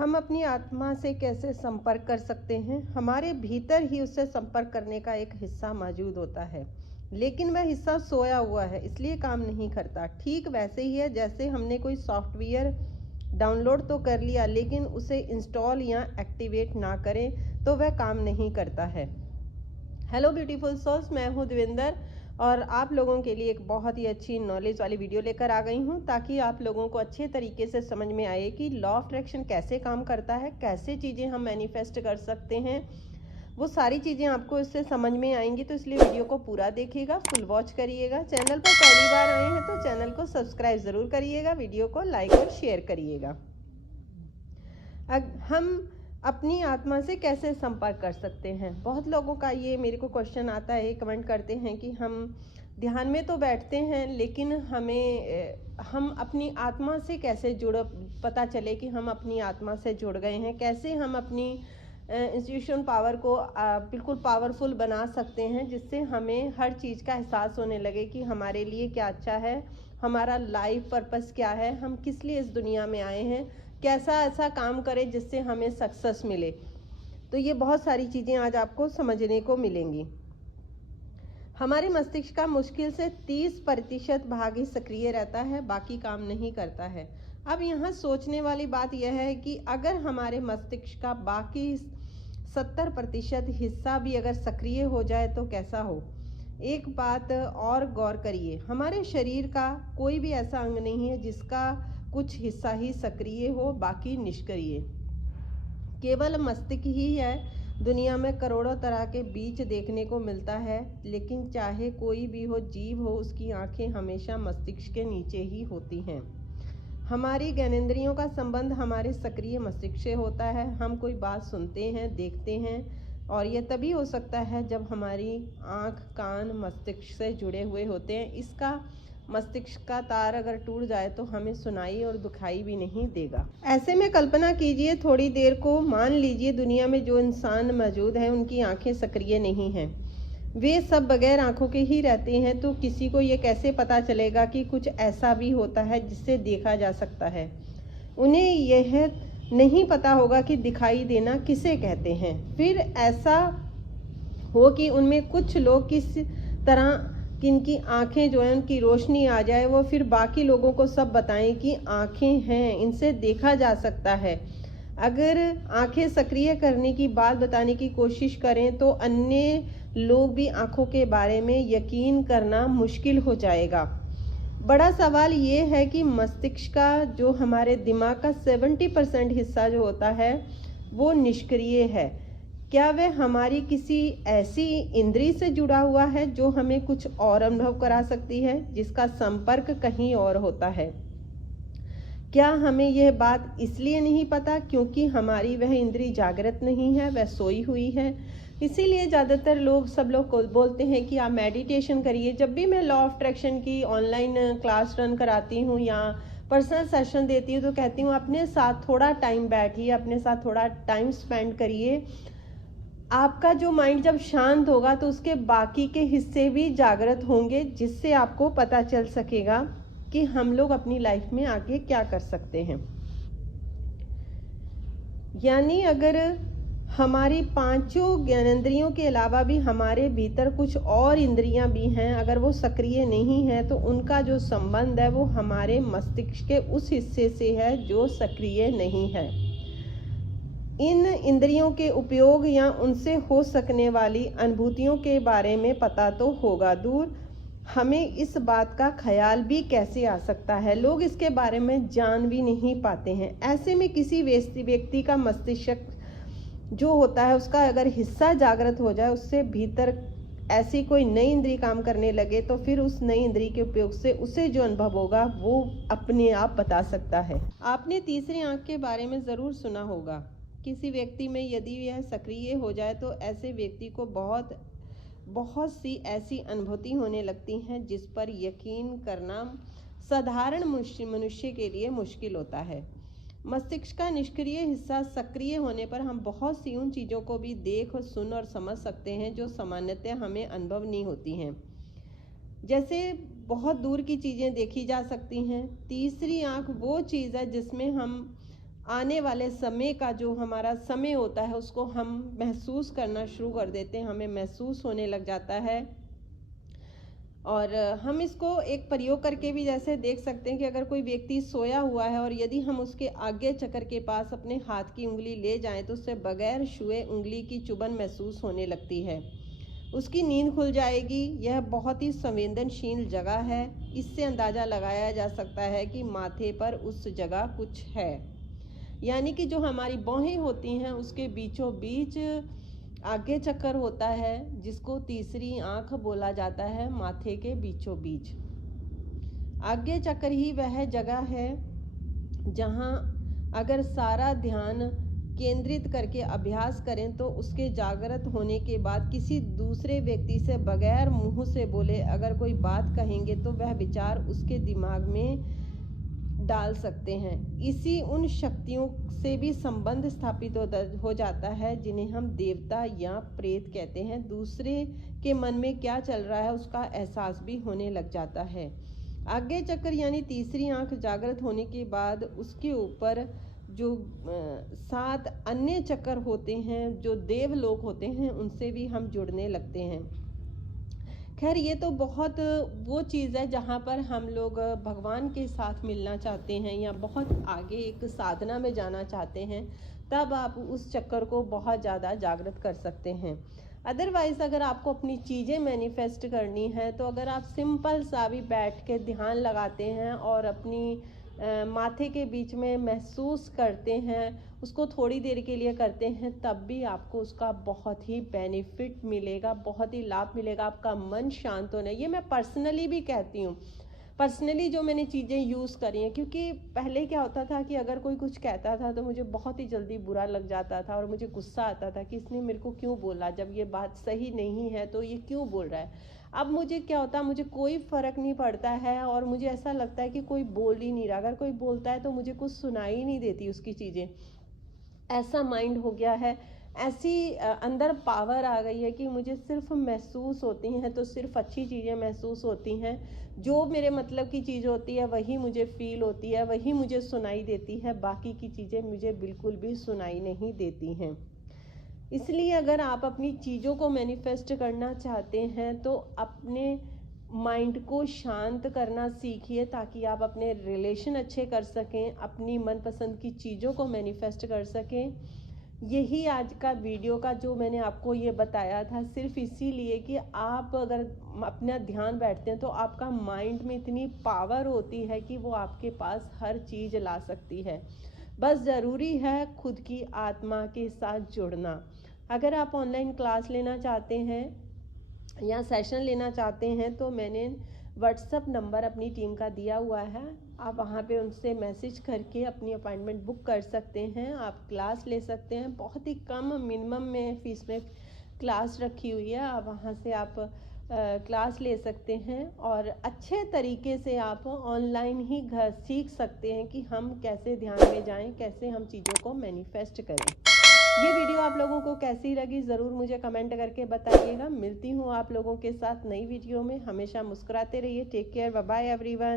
हम अपनी आत्मा से कैसे संपर्क कर सकते हैं? हमारे भीतर ही उससे संपर्क करने का एक हिस्सा मौजूद होता है, लेकिन वह हिस्सा सोया हुआ है, इसलिए काम नहीं करता। ठीक वैसे ही है जैसे हमने कोई सॉफ्टवेयर डाउनलोड तो कर लिया, लेकिन उसे इंस्टॉल या एक्टिवेट ना करें तो वह काम नहीं करता है। हेलो ब्यूटीफुल सोल्स, मैं हूँ देवेंद्र और आप लोगों के लिए एक बहुत ही अच्छी नॉलेज वाली वीडियो लेकर आ गई हूँ, ताकि आप लोगों को अच्छे तरीके से समझ में आए कि लॉ ऑफ अट्रैक्शन कैसे काम करता है, कैसे चीज़ें हम मैनिफेस्ट कर सकते हैं। वो सारी चीज़ें आपको इससे समझ में आएंगी, तो इसलिए वीडियो को पूरा देखिएगा, फुल वॉच करिएगा। चैनल पर पहली बार आए हैं तो चैनल को सब्सक्राइब ज़रूर करिएगा, वीडियो को लाइक और शेयर करिएगा। हम अपनी आत्मा से कैसे संपर्क कर सकते हैं? बहुत लोगों का ये मेरे को क्वेश्चन आता है, कमेंट करते हैं कि हम ध्यान में तो बैठते हैं, लेकिन हम अपनी आत्मा से कैसे पता चले कि हम अपनी आत्मा से जुड़ गए हैं। कैसे हम अपनी इंस्टीट्यूशन पावर को बिल्कुल पावरफुल बना सकते हैं, जिससे हमें हर चीज़ का एहसास होने लगे कि हमारे लिए क्या अच्छा है, हमारा लाइफ पर्पस क्या है, हम किस लिए इस दुनिया में आए हैं, कैसा ऐसा काम करें जिससे हमें सक्सेस मिले। तो ये बहुत सारी चीज़ें आज आपको समझने को मिलेंगी। हमारे मस्तिष्क का मुश्किल से 30% भाग ही सक्रिय रहता है, बाकी काम नहीं करता है। अब यहाँ सोचने वाली बात यह है कि अगर हमारे मस्तिष्क का बाकी 70% हिस्सा भी अगर सक्रिय हो जाए तो कैसा हो। एक बात और गौर करिए, हमारे शरीर का कोई भी ऐसा अंग नहीं है जिसका कुछ हिस्सा ही सक्रिय हो, बाकी निष्क्रिय। केवल मस्तिष्क ही है। दुनिया में करोड़ों तरह के बीज देखने को मिलता है, लेकिन चाहे कोई भी हो, जीव हो, उसकी आंखें हमेशा मस्तिष्क के नीचे ही होती हैं। हमारी ज्ञानेंद्रियों का संबंध हमारे सक्रिय मस्तिष्क से होता है। हम कोई बात सुनते हैं, देखते हैं, और यह तभी हो सकता है जब हमारी आँख, कान मस्तिष्क से जुड़े हुए होते हैं। इसका मस्तिष्क का तार अगर टूट जाए तो हमें सुनाई और दिखाई भी नहीं देगा। ऐसे में कल्पना कीजिए, थोड़ी देर को मान लीजिए दुनिया में जो इंसान मौजूद हैं उनकी आंखें सक्रिय नहीं हैं, वे सब बगैर आंखों के ही रहते हैं। तो किसी को ये कैसे पता चलेगा कि कुछ ऐसा भी होता है जिससे देखा जा सकता है? उन्हें यह नहीं पता होगा कि दिखाई देना किसे कहते हैं। फिर ऐसा हो कि उनमें कुछ लोग किस तरह किनकी आंखें जो है उनकी रोशनी आ जाए, वो फिर बाकी लोगों को सब बताएं कि आंखें हैं, इनसे देखा जा सकता है। अगर आंखें सक्रिय करने की बात बताने की कोशिश करें तो अन्य लोग भी आंखों के बारे में यकीन करना मुश्किल हो जाएगा। बड़ा सवाल ये है कि मस्तिष्क का जो हमारे दिमाग का 70% हिस्सा जो होता है वो निष्क्रिय है। क्या वह हमारी किसी ऐसी इंद्री से जुड़ा हुआ है जो हमें कुछ और अनुभव करा सकती है, जिसका संपर्क कहीं और होता है? क्या हमें यह बात इसलिए नहीं पता क्योंकि हमारी वह इंद्री जागृत नहीं है, वह सोई हुई है? इसीलिए ज़्यादातर लोग सब लोग बोलते हैं कि आप मेडिटेशन करिए। जब भी मैं लॉ ऑफ अट्रैक्शन की ऑनलाइन क्लास रन कराती हूँ या पर्सनल सेशन देती हूँ तो कहती हूँ अपने साथ थोड़ा टाइम बैठिए, अपने साथ थोड़ा टाइम स्पेंड करिए। आपका जो माइंड जब शांत होगा तो उसके बाकी के हिस्से भी जागृत होंगे, जिससे आपको पता चल सकेगा कि हम लोग अपनी लाइफ में आगे क्या कर सकते हैं। यानी अगर हमारी पांचों ज्ञानेंद्रियों के अलावा भी हमारे भीतर कुछ और इंद्रियां भी हैं, अगर वो सक्रिय नहीं है तो उनका जो संबंध है वो हमारे मस्तिष्क के उस हिस्से से है जो सक्रिय नहीं है। इन इंद्रियों के उपयोग या उनसे हो सकने वाली अनुभूतियों के बारे में पता तो होगा दूर, हमें इस बात का ख्याल भी कैसे आ सकता है? लोग इसके बारे में जान भी नहीं पाते हैं। ऐसे में किसी व्यक्ति का मस्तिष्क जो होता है उसका अगर हिस्सा जागृत हो जाए, उससे भीतर ऐसी कोई नई इंद्री काम करने लगे, तो फिर उस नई इंद्री के उपयोग से उसे जो अनुभव होगा वो अपने आप बता सकता है। आपने तीसरी आंख के बारे में ज़रूर सुना होगा। किसी व्यक्ति में यदि यह सक्रिय हो जाए तो ऐसे व्यक्ति को बहुत सी ऐसी अनुभूति होने लगती हैं जिस पर यकीन करना साधारण मनुष्य के लिए मुश्किल होता है। मस्तिष्क का निष्क्रिय हिस्सा सक्रिय होने पर हम बहुत सी उन चीज़ों को भी देख, सुन और समझ सकते हैं जो सामान्यतः हमें अनुभव नहीं होती हैं। जैसे बहुत दूर की चीज़ें देखी जा सकती हैं। तीसरी आंख वो चीज़ है जिसमें हम आने वाले समय का जो हमारा समय होता है उसको हम महसूस करना शुरू कर देते हैं, हमें महसूस होने लग जाता है। और हम इसको एक प्रयोग करके भी जैसे देख सकते हैं कि अगर कोई व्यक्ति सोया हुआ है और यदि हम उसके आगे चक्कर के पास अपने हाथ की उंगली ले जाएं तो उससे बगैर छुए उंगली की चुभन महसूस होने लगती है, उसकी नींद खुल जाएगी। यह बहुत ही संवेदनशील जगह है। इससे अंदाज़ा लगाया जा सकता है कि माथे पर उस जगह कुछ है। यानी कि जो हमारी बाहें होती हैं उसके बीचों बीच आगे चक्कर होता है, जिसको तीसरी आंख बोला जाता है। माथे के बीचों बीच आगे चक्कर ही वह जगह है जहां अगर सारा ध्यान केंद्रित करके अभ्यास करें तो उसके जागृत होने के बाद किसी दूसरे व्यक्ति से बगैर मुंह से बोले अगर कोई बात कहेंगे तो वह विचार उसके दिमाग में डाल सकते हैं। इसी उन शक्तियों से भी संबंध स्थापित हो जाता है जिन्हें हम देवता या प्रेत कहते हैं। दूसरे के मन में क्या चल रहा है उसका एहसास भी होने लग जाता है। आगे चक्कर यानी तीसरी आंख जागृत होने के बाद उसके ऊपर जो 7 अन्य चक्कर होते हैं, जो देव लोग होते हैं, उनसे भी हम जुड़ने लगते हैं। खैर ये तो बहुत वो चीज़ है जहाँ पर हम लोग भगवान के साथ मिलना चाहते हैं या बहुत आगे एक साधना में जाना चाहते हैं, तब आप उस चक्कर को बहुत ज़्यादा जागृत कर सकते हैं। अदरवाइज़ अगर आपको अपनी चीज़ें मैनिफेस्ट करनी है तो अगर आप सिंपल सा भी बैठ के ध्यान लगाते हैं और अपनी माथे के बीच में महसूस करते हैं, उसको थोड़ी देर के लिए करते हैं, तब भी आपको उसका बहुत ही बेनिफिट मिलेगा, बहुत ही लाभ मिलेगा। आपका मन शांत होना, ये मैं पर्सनली भी कहती हूँ, पर्सनली जो मैंने चीज़ें यूज़ करी हैं। क्योंकि पहले क्या होता था कि अगर कोई कुछ कहता था तो मुझे बहुत ही जल्दी बुरा लग जाता था और मुझे गुस्सा आता था कि इसने मेरे को क्यों बोला, जब ये बात सही नहीं है तो ये क्यों बोल रहा है। अब मुझे क्या होता है, मुझे कोई फ़र्क नहीं पड़ता है और मुझे ऐसा लगता है कि कोई बोल ही नहीं रहा। अगर कोई बोलता है तो मुझे कुछ सुनाई नहीं देती उसकी चीज़ें। ऐसा माइंड हो गया है, ऐसी अंदर पावर आ गई है कि मुझे सिर्फ महसूस होती हैं तो सिर्फ अच्छी चीज़ें महसूस होती हैं। जो मेरे मतलब की चीज़ होती है वही मुझे फील होती है, वही मुझे सुनाई देती है। बाकी की चीज़ें मुझे बिल्कुल भी सुनाई नहीं देती हैं। इसलिए अगर आप अपनी चीज़ों को मैनिफेस्ट करना चाहते हैं तो अपने माइंड को शांत करना सीखिए, ताकि आप अपने रिलेशन अच्छे कर सकें, अपनी मनपसंद की चीज़ों को मैनिफेस्ट कर सकें। यही आज का वीडियो का जो मैंने आपको ये बताया था, सिर्फ इसीलिए कि आप अगर अपना ध्यान बैठते हैं तो आपका माइंड में इतनी पावर होती है कि वो आपके पास हर चीज़ ला सकती है। बस ज़रूरी है खुद की आत्मा के साथ जुड़ना। अगर आप ऑनलाइन क्लास लेना चाहते हैं या सेशन लेना चाहते हैं तो मैंने व्हाट्सअप नंबर अपनी टीम का दिया हुआ है, आप वहाँ पे उनसे मैसेज करके अपनी अपॉइंटमेंट बुक कर सकते हैं। आप क्लास ले सकते हैं, बहुत ही कम मिनिमम में फ़ीस में क्लास रखी हुई है। आप वहाँ से आप क्लास ले सकते हैं और अच्छे तरीके से आप ऑनलाइन ही घर सीख सकते हैं कि हम कैसे ध्यान में जाएं, कैसे हम चीज़ों को मैनिफेस्ट करें। ये वीडियो आप लोगों को कैसी लगी ज़रूर मुझे कमेंट करके बताइएगा। मिलती हूँ आप लोगों के साथ नई वीडियो में। हमेशा मुस्कुराते रहिए। Take care, bye bye everyone.